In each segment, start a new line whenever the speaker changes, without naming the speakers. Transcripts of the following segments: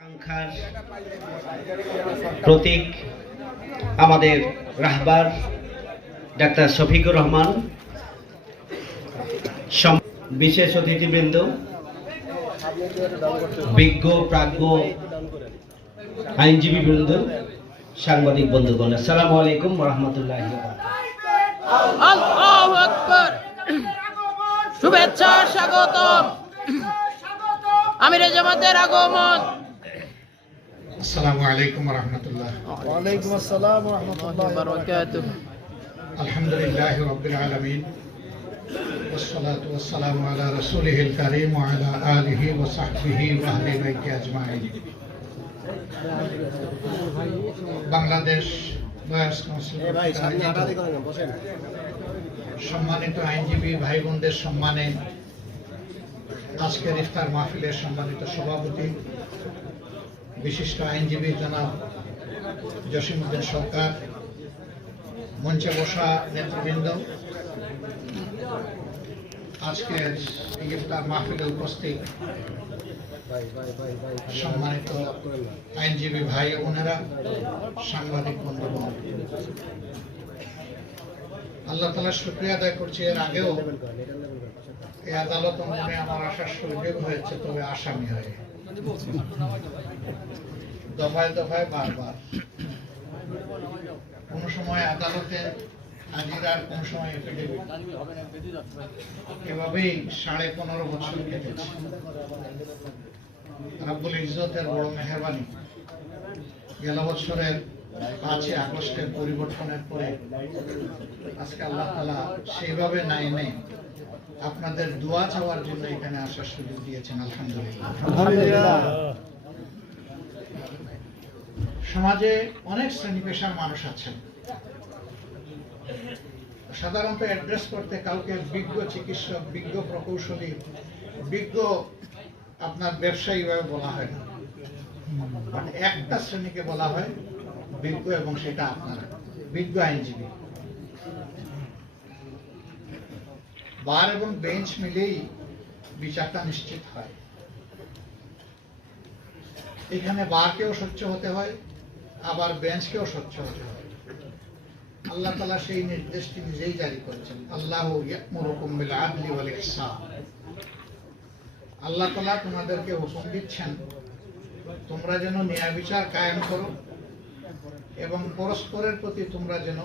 আকাঙ্ক্ষার প্রতীক আমাদের রাহবার ডাক্তার শফিকুর রহমান বিশেষ অতিথিবৃন্দ, বিজ্ঞ, প্রাজ্ঞ আইনজীবী বৃন্দ সাংবাদিক বন্ধুগণ, আসসালামু আলাইকুম রহমতুল্লাহ
শুভেচ্ছা, স্বাগতম। আমির জামাতের আগমন।
আসসালামু আলাইকুম রহমতুল্লাহ
ওয়ালাইকুম আসসালাম ওয়া রাহমাতুল্লাহি ওয়া
বারাকাতুহু
আলহামদুলিল্লাহ রবিল আলমিন والصلاة والسلام على رسوله الكريم وعلى آله وصحبه وأهل بيته أجمعين বাংলাদেশ লয়ার্স কাউন্সিল কর্তৃক আয়োজিত সম্মানিত আইনজীবী ভাই বোনদের সম্মানে আজকের ইফতার মাহফিলের সম্মানিত সভাপতি বিশিষ্ট আইনজীবী জনাব জসিমুদ্দিন সরকার, মঞ্চে বসা নেতৃবৃন্দ। আজকের ইফতার মাহফিলে উপস্থিত সম্মানিত আইনজীবী ভাই বোনেরা, সাংবাদিক বন্ধুগণ। আল্লাহ তালা শুক্রিয়া আদায় করছি। এর আগেও এই আদালত অঙ্গনে আমার আসার সুযোগ হয়েছে, তবে আসামি হয়ে দফায় দফায় বারবার। কোন সময় আদালতে হাজিরার কোন সময় এভাবেই সাড়ে পনেরো বছর কেটেছে। রাব্বুল ইজ্জতের বড় মেহরবানি। গেল বছরের পাঁচই আগস্টের পরিবর্তনের পরে আজকে আল্লাহ তালা সেইভাবে নাই নেই। আপনাদের দোয়া চাওয়ার জন্য এখানে আসার সুযোগ দিয়েছেন, আলহামদুলিল্লাহ। সমাজে অনেক শ্রেণি পেশার মানুষ আছেন। সাধারণত অ্যাড্রেস করতে কাউকে বিজ্ঞ চিকিৎসক, বিজ্ঞ প্রকৌশলী, বিজ্ঞ আপনার ব্যবসায়ী ভাবে বলা হয় না। একটা শ্রেণীকে বলা হয় বিজ্ঞ এবং সেটা আপনারা, বিজ্ঞ আইনজীবী। বার এবং বেঞ্চ মিলেই বিচারটা নিশ্চিত হয়। এখানে বারকেও স্বচ্ছ হতে হয়, আবার বেঞ্চকেও স্বচ্ছ হতে হয়। আল্লাহ তালা সেই নির্দেশটি নিজেই জারি করেছেন, আল্লাহ আল্লাহ তালা তোমাদেরকে হুকুম দিচ্ছেন, তোমরা যেন ন্যায় বিচার কায়েম করো এবং পরস্পরের প্রতি তোমরা যেন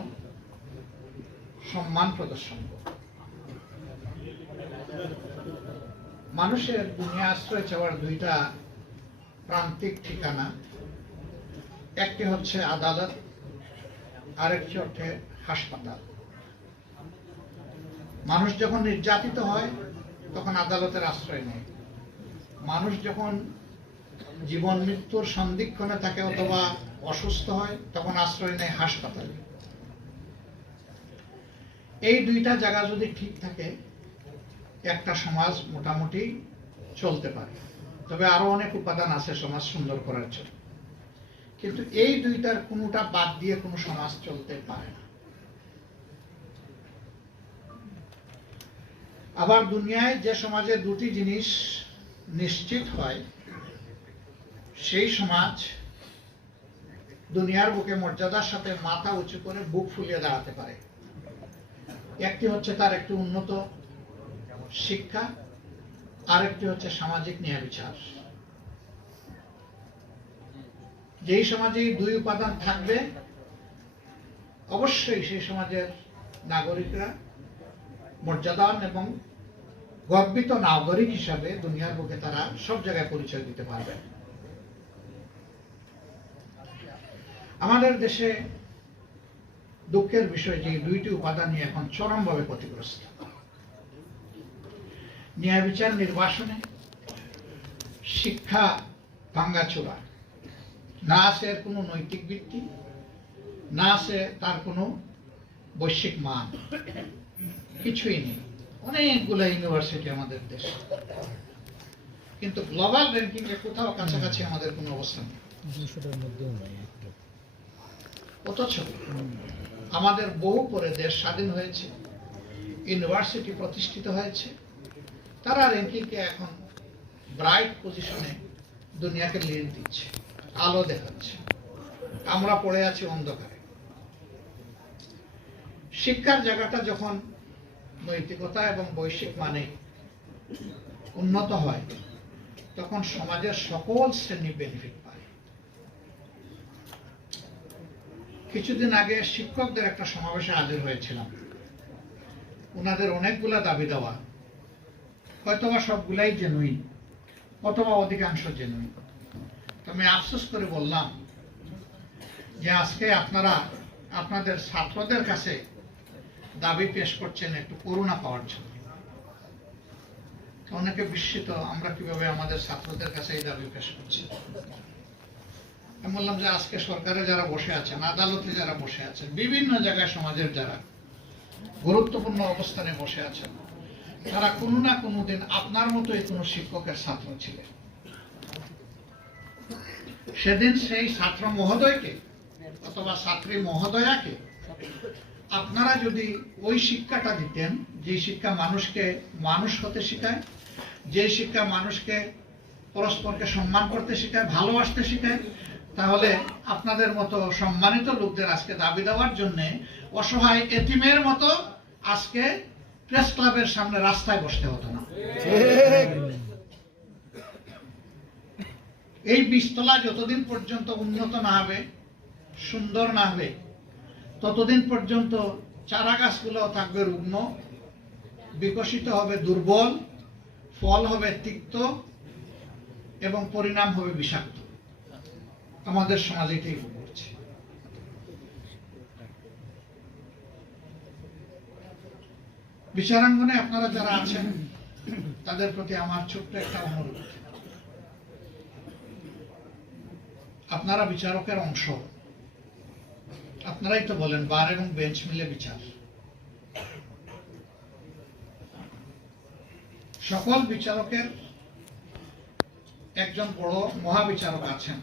সম্মান প্রদর্শন করো। মানুষের দুনিয়া আশ্রয় চাওয়ার দুইটা প্রান্তিক ঠিকানা। একটি হচ্ছে আদালত, আরেকটি হচ্ছে হাসপাতাল। মানুষ যখন নির্যাতিত হয়, তখন আদালতের আশ্রয় নেয়। মানুষ যখন জীবন মৃত্যুর সন্দিক্ষণে থাকে অথবা অসুস্থ হয়, তখন আশ্রয় নেয় হাসপাতালে। এই দুইটা জায়গা যদি ঠিক থাকে একটা সমাজ মোটামুটি চলতে পারে। তবে আরও অনেক উপাদান আছে সমাজ সুন্দর করার জন্য। কিন্তু এই দুইটার কোনোটা বাদ দিয়ে কোনো সমাজ চলতে পারে না। আবার দুনিয়ায় যে সমাজে দুটি জিনিস নিশ্চিত হয়, সেই সমাজ দুনিয়ার বুকে মর্যাদার সাথে মাথা উঁচু করে বুক ফুলিয়ে দাঁড়াতে পারে। একটি হচ্ছে তার একটু উন্নত শিক্ষা, আরেকটি হচ্ছে সামাজিক ন্যায় বিচার। যেই সমাজে দুই উপাদান থাকবে, অবশ্যই সেই সমাজের নাগরিকরা মর্যাদান এবং গর্বিত নাগরিক হিসাবে দুনিয়ার বুকে তারা সব জায়গায় পরিচয় দিতে পারবে। আমাদের দেশে দুঃখের বিষয় যে দুইটি উপাদান নিয়ে এখন চরমভাবে ক্ষতিগ্রস্ত। ন্যায় বিচার নির্বাসনে শিক্ষা ভাঙ্গাচোরা না আছে এর কোনো নৈতিক ভিত্তি না আছে তার কোনো বৈশ্বিক মান। কিছুই নেই। অনেকগুলো ইউনিভার্সিটি আমাদের দেশে। কিন্তু গ্লোবাল র্যাঙ্কিং এ কোথাও কাছাকাছি আমাদের কোনো অবস্থান নেই। অথচ আমাদের বহু পরে দেশ স্বাধীন হয়েছে ইউনিভার্সিটি প্রতিষ্ঠিত হয়েছে তারা র্যাঙ্কিংকে এখন ব্রাইট পজিশনে দুনিয়াকে লিড দিচ্ছে, আলো দেখাচ্ছে। আমরা পড়ে আছি অন্ধকারে। শিক্ষার জায়গাটা যখন নৈতিকতা এবং বৈশ্বিক মানে উন্নত হয়, তখন সমাজের সকল শ্রেণি বেনিফিট পায়। কিছুদিন আগে শিক্ষকদের একটা সমাবেশে হাজির হয়েছিলাম। ওনাদের অনেকগুলা দাবি দেওয়া হয়তোবা সবগুলাই জেনুইন অথবা অধিকাংশ জেনুইন তো আমি আফসোস করে বললাম যে আজকে আপনারা, আপনাদের ছাত্রদের কাছে দাবি পেশ করছেন একটু করুণা পাওয়ার জন্য। অনেকে বিস্মিত, আমরা কীভাবে আমাদের ছাত্রদের কাছে এই দাবি পেশ করছি? আমি বললাম যে আজকে সরকারে যারা বসে আছেন, আদালতে যারা বসে আছেন, বিভিন্ন জায়গায় সমাজের যারা গুরুত্বপূর্ণ অবস্থানে বসে আছেন তারা কোনো না কোনো দিন আপনার মতোই কোনো শিক্ষকের ছাত্র ছিলেন। সেদিন সেই ছাত্র মহোদয়কে অথবা ছাত্রী মহোদয়াকে আপনারা যদি ওই শিক্ষাটা দিতেন, যে শিক্ষা মানুষকে, মানুষ হতে শেখায়, যে শিক্ষা মানুষকে পরস্পরকে সম্মান করতে শেখায়, ভালোবাসতে শেখায়, তাহলে আপনাদের মতো সম্মানিত লোকদের আজকে দাবি দেওয়ার জন্যে অসহায় এতিমের মতো আজকে প্রেস ক্লাবের সামনে রাস্তায় বসতে হতো না। এই বীজতলা যতদিন পর্যন্ত উন্নত না হবে সুন্দর না হবে ততদিন পর্যন্ত চারা গাছগুলো থাকবে রুগ্ন বিকশিত হবে দুর্বল ফল হবে তিক্ত এবং পরিণাম হবে বিষাক্ত। আমাদের সমাজে এটাই ভোগ করছে বিচারাঙ্গনে আপনারা যারা আছেন, তাদের প্রতি আমার ছোট্ট একটা অনুরোধ। আপনারা বিচারকের অংশ। আপনারাই তো বলেন, বার এবং বেঞ্চ মিলে বিচার। সকল বিচারকের একজন বড় মহাবিচারক আছেন।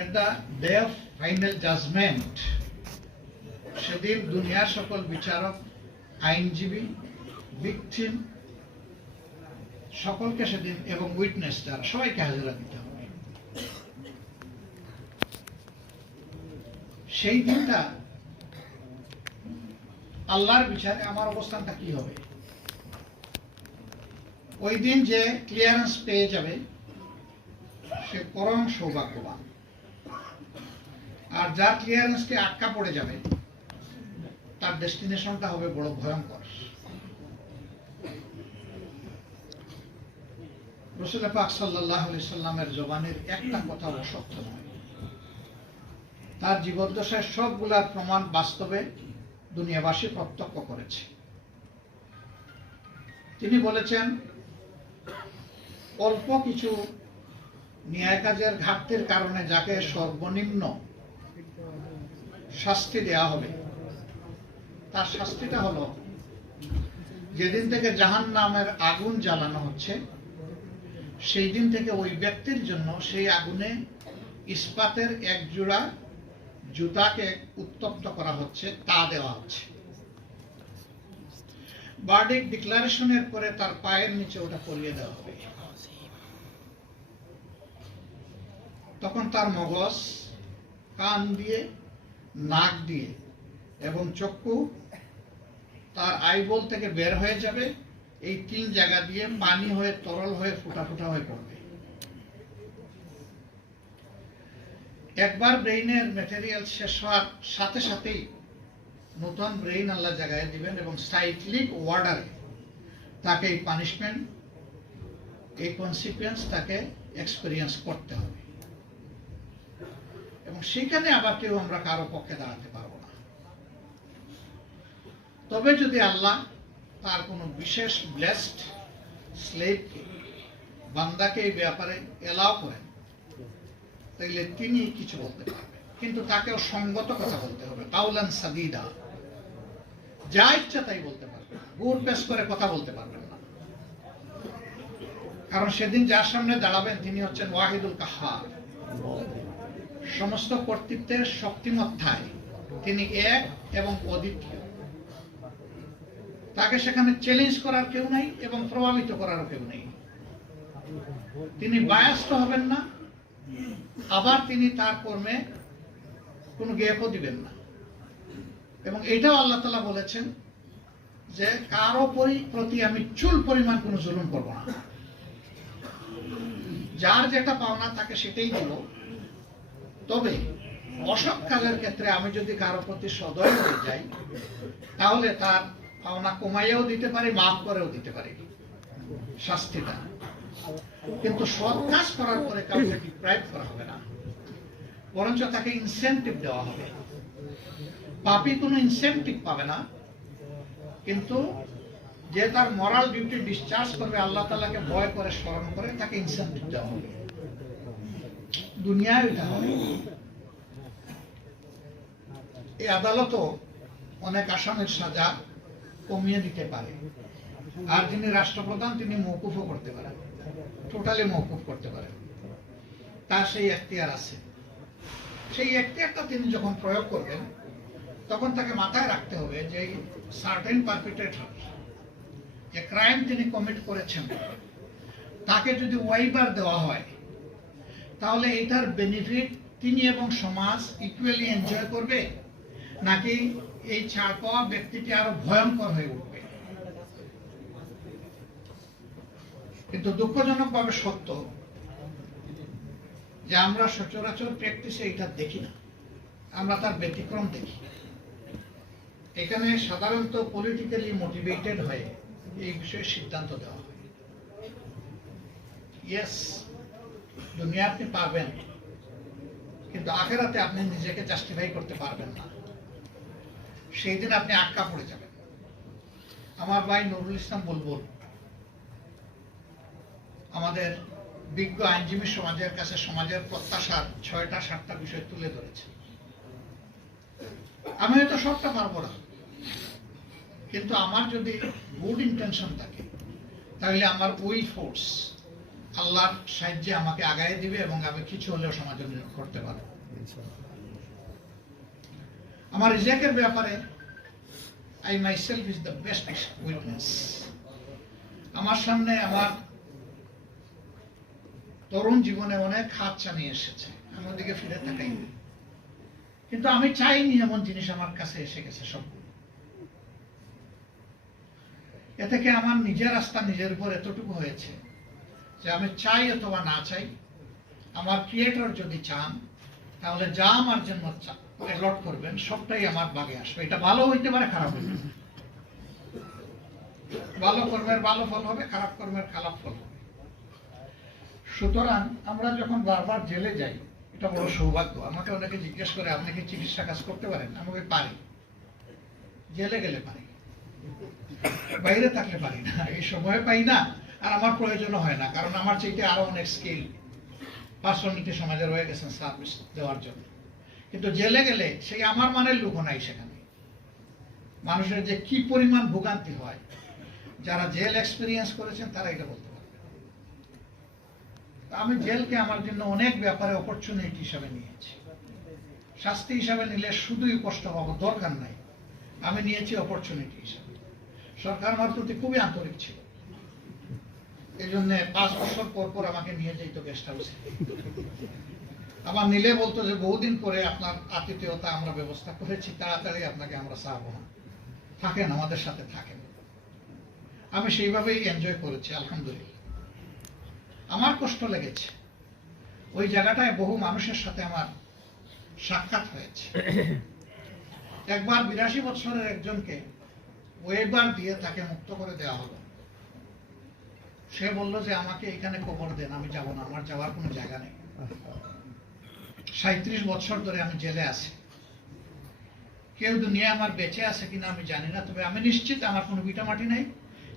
At the day of final judgement সেদিন দুনিয়ার সকল বিচারক, আইনজীবী ভিকটিম সকলকে সেদিন এবং উইটনেস যারা, সবাইকে হাজিরা দিতে হবে। সেই দিনটা আল্লাহর বিচারে আমার অবস্থানটা কি হবে? ওই দিন যে ক্লিয়ারেন্স পেয়ে যাবে, সে পরম সৌভাগ্যবান। আর যার ক্লিয়ারেন্সকে আটকা পড়ে যাবে তার ডেস্টিনেশনটা হবে বড় ভয়ঙ্কর। রসুল পাক সাল্লাহ সাল্লামের জবানের একটা কথা অসত্য নয়। তার জীবদ্দশায় সবগুলার প্রমাণ বাস্তবে দুনিয়াবাসী প্রত্যক্ষ করেছে। তিনি বলেছেন, অল্প কিছু ন্যায় কাজের ঘাটতির কারণে যাকে সর্বনিম্ন শাস্তি দেয়া হবে তার শাস্তিটা হলো, যেদিন থেকে জাহান নামের আগুন জ্বালানো হচ্ছে, সেই দিন থেকে ওই ব্যক্তির জন্য সেই আগুনে ইস্পাতের এক জোড়া জুতাকে উত্তপ্ত করা হচ্ছে, তা দেওয়া হচ্ছে। বার্ডিক ডিক্লারেশনের পরে তার পায়ের নিচে ওটা পরিয়ে দেওয়া হবে। তখন তার মগজ কান দিয়ে, নাক দিয়ে এবং চক্ষু তার আইবল থেকে বের হয়ে যাবে। এই তিন জায়গা দিয়ে পানি হয়ে, তরল হয়ে, ফুটা ফুটা হয়ে পড়বে। একবার ব্রেইনের ম্যাটেরিয়াল শেষ হওয়ার সাথে সাথেই নতুন ব্রেইন আল্লাহ জায়গায় দিবেন এবং সাইক্লিক ওয়ার্ডারে তাকে এই পানিশমেন্ট এই কনসিকুয়েন্স তাকে এক্সপিরিয়েন্স করতে হবে। এবং সেখানে আবার কেউ আমরা কারও পক্ষে দাঁড়াতে তবে যদি আল্লাহ তার কোনো বিশেষ ব্লেসড স্লেভকে বান্দাকে এই ব্যাপারে এলাও করেন, তাইলে তিনি কিছু বলতে পারবেন। কিন্তু তাকেও সঙ্গত কথা বলতে হবে কাউলান সাদিদা। যা ইচ্ছা তাই বলতে পারবেন গুড় পেশ করে কথা বলতে পারবেন না। কারণ সেদিন যার সামনে দাঁড়াবেন তিনি হচ্ছেন ওয়াহিদুল কাহার। সমস্ত কর্তৃত্বের শক্তিমত্তায় তিনি এক এবং অদ্বিতীয়। তাকে সেখানে চ্যালেঞ্জ করার কেউ নাই এবং প্রভাবিত করার কেউ নেই। তিনি বায়াস্ত হবেন না, আবার তিনি তার কর্মে কোনো গেপও দিবেন না। এবং এটাও আল্লাহ তালা বলেছেন যে, কারও প্রতি আমি চুল পরিমাণ কোনো জুলুম করব না। যার যেটা পাওনা তাকে সেটাই দিব। তবে অসৎ কাজের ক্ষেত্রে আমি যদি কারও প্রতি সদয় হয়ে যাই, তাহলে তার পাওনা কমাইয়াও দিতে পারি, মাফ করেও দিতে পারি। শাস্তিটা। কিন্তু সৎ কাজ করার পরে কাউকে ডিপ্রাইভ করা হবে না। বরঞ্চ তাকে ইনসেন্টিভ দেওয়া হবে। পাপি কোনো ইনসেন্টিভ পাবে না। কিন্তু যে তার মরাল ডিউটি ডিসচার্জ করবে, আল্লাহ তালাকে ভয় করে, স্মরণ করে, তাকে ইনসেন্টিভ দেওয়া হবে। দুনিয়ায় এটা হবে এই আদালতও অনেক আসামের সাজা। কমিয়ে দিতে পারে। আর যিনি রাষ্ট্রপ্রধান, তিনি মৌকুফও করতে পারেন। টোটালি মৌকুফ করতে পারেন। তার সেই এখতিয়ার আছে। সেই এখতিয়ারটা তিনি যখন প্রয়োগ করবেন, তখন তাকে মাথায় রাখতে হবে যে সার্টেন পারপিটেটর যে ক্রাইম তিনি কমিট করেছেন, তাকে যদি ওয়াইবার দেওয়া হয়, তাহলে এটার বেনিফিট তিনি এবং সমাজ ইকুয়ালি এনজয় করবে? নাকি এই ছাড় পাওয়া ব্যক্তিটি আরও ভয়ঙ্কর হয়ে উঠবে। কিন্তু দুঃখজনকভাবে সত্য যে আমরা সচরাচর প্র্যাকটিসে এটা দেখি না। আমরা তার ব্যতিক্রম দেখি। এখানে সাধারণত পলিটিক্যালি মোটিভেটেড হয়ে এই বিষয়ে সিদ্ধান্ত দেওয়া হয়। ইয়েস দুনিয়া আপনি পারবেন, কিন্তু আখেরাতে আপনি নিজেকে জাস্টিফাই করতে পারবেন না। সেই দিন আপনি আটকা পড়ে যাবেন। আমার ভাই নুরুল ইসলাম বুলবুল, আমাদের বিজ্ঞ আইনজীবী সমাজের কাছে সমাজের প্রত্যাশার ছয়টা, সাতটা বিষয় তুলে ধরেছে। আমি হয়তো সবটা পারব না, কিন্তু আমার যদি গুড ইন্টেনশন থাকে, তাহলে আমার ওই ফোর্স আল্লাহর সাহায্যে আমাকে আগায় দিবে এবং আমি কিছু হলেও সমাজের করতে পারব। আমার রিজেকের ব্যাপারে I myself is the best witness আমার সামনে আমার তরুণ জীবনে অনেক হাত চানিয়ে এসেছে। আমি ওদিকে ফিরে তাকাই কিন্তু আমি চাইনি এমন জিনিস আমার কাছে এসে গেছে সব এ থেকে আমার নিজের রাস্তা নিজের উপর এতটুকু হয়েছে যে আমি চাই অথবা না চাই, আমার ক্রিয়েটর যদি চান, তাহলে যা আমার জন্য অ্যালট করবেন, সবটাই আমার বাগে আসবে। এটা ভালো হইতে পারে, খারাপ হইতে ভালো কর্মের ভালো ফল হবে, খারাপ কর্মের খারাপ ফল হবে। সুতরাং আমরা যখন বারবার জেলে যাই, এটা বড় সৌভাগ্য। আমাকে অনেকে জিজ্ঞেস করে, আপনি কি চিকিৎসা কাজ করতে পারেন? আমাকে পারি। জেলে গেলে পারি। বাইরে থাকলে পারি না। এই সময় পাই না, আর আমার প্রয়োজনও হয় না, কারণ আমার চাইতে আরও অনেক স্কিল পার্সোনালিটি সমাজে রয়ে গেছেন সার্ভিস দেওয়ার জন্য। কিন্তু জেলে গেলে সেই আমার মানের লোকও নাই সেখানে। মানুষের যে কি পরিমাণ ভোগান্তি হয়, যারা জেল এক্সপিরিয়েন্স করেছেন, তারা এটা বলতে পারবে আমি জেলকে আমার জন্য অনেক ব্যাপারে অপরচুনিটি হিসাবে নিয়েছি। শাস্তি হিসাবে নিলে শুধুই কষ্ট পাবো দরকার নাই। আমি নিয়েছি অপরচুনিটি হিসাবে। সরকার আমার প্রতি খুবই আন্তরিক ছিল। এই জন্য পাঁচ বছর পর পর আমাকে নিয়ে যেত গেস্ট হাউসে আবার নিলে বলতো যে বহুদিন পরে আপনার আতিথেয়তা আমরা ব্যবস্থা করেছি, তাড়াতাড়ি আপনাকে আমরা চাবো না। থাকেন, আমাদের সাথে থাকেন। আমি সেইভাবেই এনজয় করেছি, আলহামদুলিল্লাহ। আমার কষ্ট লেগেছে। ওই জায়গাটায় বহু মানুষের সাথে আমার সাক্ষাৎ হয়েছে। একবার বিরাশি বছরের একজনকে ওয়েবার দিয়ে তাকে মুক্ত করে দেওয়া হলো। সে বলল যে, আমাকে এখানে কবর দেন, আমি যাব না, আমার যাওয়ার কোনো জায়গা নেই। সাঁত্রিশ বছর ধরে আমি জেলে আছি। কেউ দুনিয়া আমার বেঁচে আছে কিনা আমি জানি না, তবে আমি নিশ্চিত আমার কোনো ভিটামাটি নাই।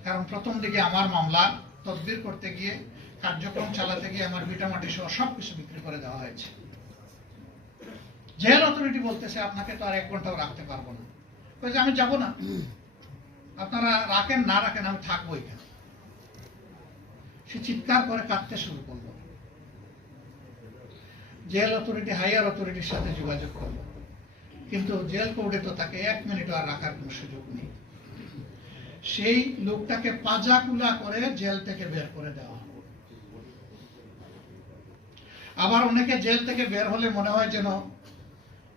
কারণ প্রথম দিকে আমার মামলা, তদবির করতে গিয়ে, কার্যক্রম চালাতে গিয়ে আমার ভিটামাটি সহ সব কিছু বিক্রি করে দেওয়া হয়েছে। জেল অথরিটি বলতেছে, আপনাকে তো আর এক ঘন্টাও রাখতে পারব না। বলছে, আমি যাব না। আপনারা রাখেন, না রাখেন, আমি থাকব এখানে। সে চিৎকার করে কাঁদতে শুরু করল। জেল অথরিটি, হাইয়ার অথরিটির সাথে যোগাযোগ করল। কিন্তু জেল কোর্টে তো তাকে এক মিনিট আর রাখার কোনো সুযোগ নেই। সেই লোকটাকে পাজা কুলা করে জেল থেকে বের করে দেওয়া আবার অনেকে জেল থেকে বের হলে মনে হয় যেন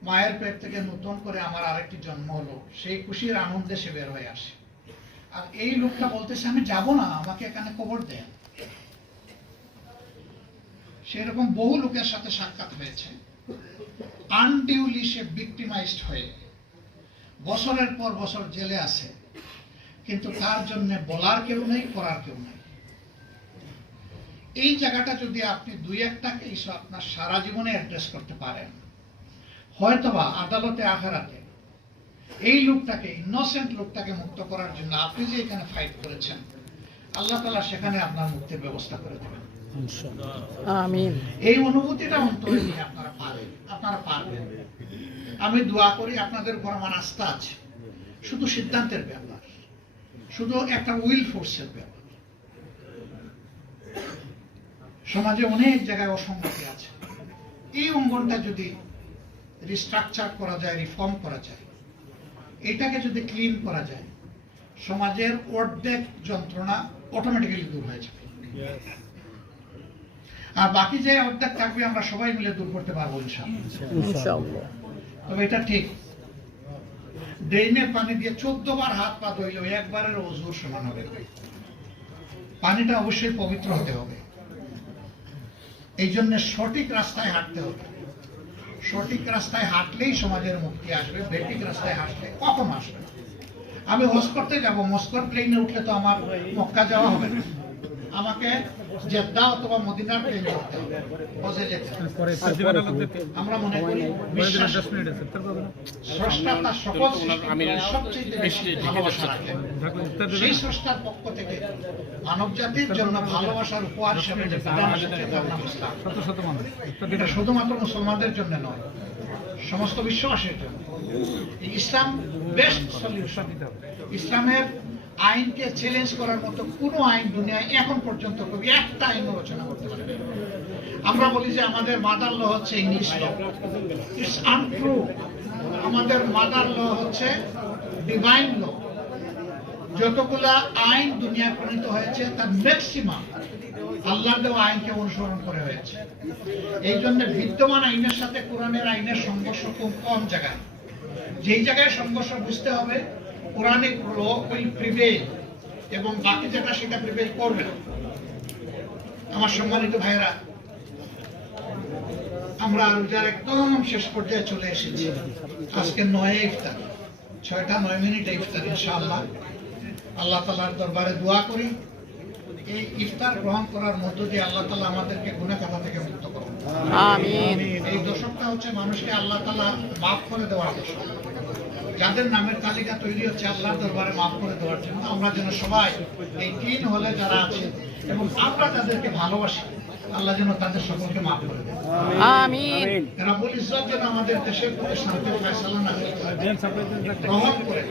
মায়ের পেট থেকে নতুন করে আমার আরেকটি জন্ম হলো। সেই খুশির আনন্দে সে বের হয়ে আসে। আর এই লোকটা বলতেছে, আমি যাব না, আমাকে এখানে কবর দেন। সেরকম বহু লোকের সাথে সাক্ষাৎ হয়েছে। আনডিউলি সে ভিক্টিমাইজড হয়ে বছরের পর বছর জেলে আছে। কিন্তু তার জন্য বলার কেউ নেই, করার কেউ নেই। এই জায়গাটা যদি আপনি দুই একটা কেস আপনার সারা জীবনে অ্যাড্রেস করতে পারেন, হয়তোবা আদালতে, আখেরাতে এই লোকটাকে ইনোসেন্ট লোকটাকে মুক্ত করার জন্য আপনি যে এখানে ফাইট করেছেন, আল্লাহ তালা সেখানে আপনার মুক্তির ব্যবস্থা করে দেবেন।
আমিন।
এই অনুভূতিটা অন্তরে নিয়ে আপনারা পাবেন আপনারা পারবেন। আমি দোয়া করি আপনাদের উপর আমার আস্থা আছে। শুধু সিদ্ধান্তের ব্যাপার। শুধু একটা উইল ফোর্সের ব্যাপার। সমাজে অনেক জায়গায় অসঙ্গতি আছে। এই অঙ্গনটা যদি রিস্ট্রাকচার করা যায় রিফর্ম করা যায় এটাকে যদি ক্লিন করা যায় সমাজের অর্ধেক যন্ত্রণা অটোমেটিক্যালি দূর হয়ে যাবে। আর বাকি যে অর্ধেক থাকবে আমরা সবাই মিলে দূর করতে পারব ইনশাআল্লাহ।
ইনশাআল্লাহ।
তবে এটা ঠিক। ড্রেনের পানি দিয়ে চোদ্দ বার হাত পা ধুইলেও একবারের ওজুর সমান হবে পানিটা অবশ্যই পবিত্র হতে হবে। এই জন্য সঠিক রাস্তায় হাঁটতে হবে। সঠিক রাস্তায় হাঁটলেই সমাজের মুক্তি আসবে। বেঠিক রাস্তায় হাঁটলে কখনো আসবে? আমি হজ করতে যাব। মস্কর প্লেনে উঠলে তো আমার মক্কা যাওয়া হবে না। আমাকে জেদ্দা অথবা মদিনার যেতে হবে। আমরা মনে করি স্রষ্টা তার সকল সবচেয়ে বেশি ভালোবাসা। রাখেন। সেই স্রষ্টার পক্ষ থেকে মানব জাতির জন্য ভালোবাসার উপহার হিসেবে। এটা শুধুমাত্র মুসলমানদের জন্য নয় সমস্ত বিশ্ববাসীর জন্য। ইসলাম বেস্ট সলিউশন ইসলামের আইনকে চ্যালেঞ্জ করার মতো কোনো আইন দুনিয়ায় এখন পর্যন্ত কবি একটা আইন রচনা করতে পারে আমরা বলি যে আমাদের মাদার ল হচ্ছে ইংলিশ ল ইটস আনট্রু আমাদের মাদার ল হচ্ছে ডিভাইন ল যতগুলা আইন দুনিয়ায় প্রণীত হয়েছে, তার ম্যাক্সিমাম আল্লাহ দেওয়া আইনকে অনুসরণ করে হয়েছে। এই জন্য বিদ্যমান আইনের সাথে কোরআনের আইনের সংঘর্ষ খুব কম জায়গায়। যেই জায়গায় সংঘর্ষ বুঝতে হবে কোরআনিক ল উইল প্রিভেল এবং বাকি যেটা সেটা প্রিভেল করবে না। আমার সম্মানিত ভাইরা আমরা রোজার একদম শেষ পর্যায়ে চলে এসেছি। আজকে নয় ইফতার ছয়টা নয় মিনিটে ইফতার ইনশাআল্লাহ। আল্লাহ তালার দরবারে দোয়া করি এই ইফতার গ্রহণ করার মধ্য দিয়ে আল্লাহ তালা আমাদেরকে গুণাখাতা থেকে মুক্ত করুন। এই দশকটা হচ্ছে মানুষকে আল্লাহ তালা মাফ করে দেওয়ার দশক যাদের নামের তালিকা তৈরি হচ্ছে আল্লাহর দরবারে মাফ করে দেওয়ার জন্য আমরা যেন সবাই এই তিন হলে যারা আছে এবং আমরা যাদেরকে ভালোবাসি আল্লাহ যেন তাদের সকলকে মাফ করে দেন।
আমিন।
রাবুল ইসলাম যেন আমাদের দেশের প্রতি শান্তি ফয়সালা না গ্রহণ করে।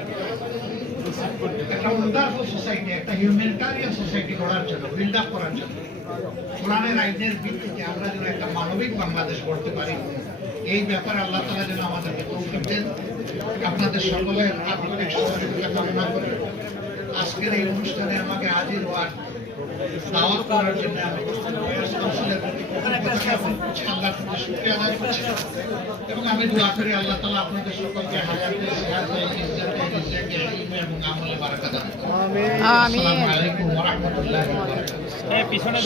একটা ওয়ান্ডারফুল সোসাইটি একটা হিউম্যানিটারিয়ান সোসাইটি গড়ার জন্য বিল্ড আপ করার জন্য। কোরআনের আইনের ভিত্তিতে আমরা যেন একটা মানবিক বাংলাদেশ গড়তে পারি। এই ব্যাপারে আল্লাহ তালা যেন আমাদেরকে তৌফিক দেন আপনাদের সকলের আন্তরিক সহযোগিতা কামনা করে। আজকের এই অনুষ্ঠানে আমাকে হাজির হওয়ার দাওয়াত করার জন্য আমি এবং আমি দোয়া করি আল্লাহ তালা আপনাদের সকলকে হায়াতে ইলমে এবং আমলে বারাকাত দান বারাকাতুহু।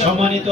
সম্মানিত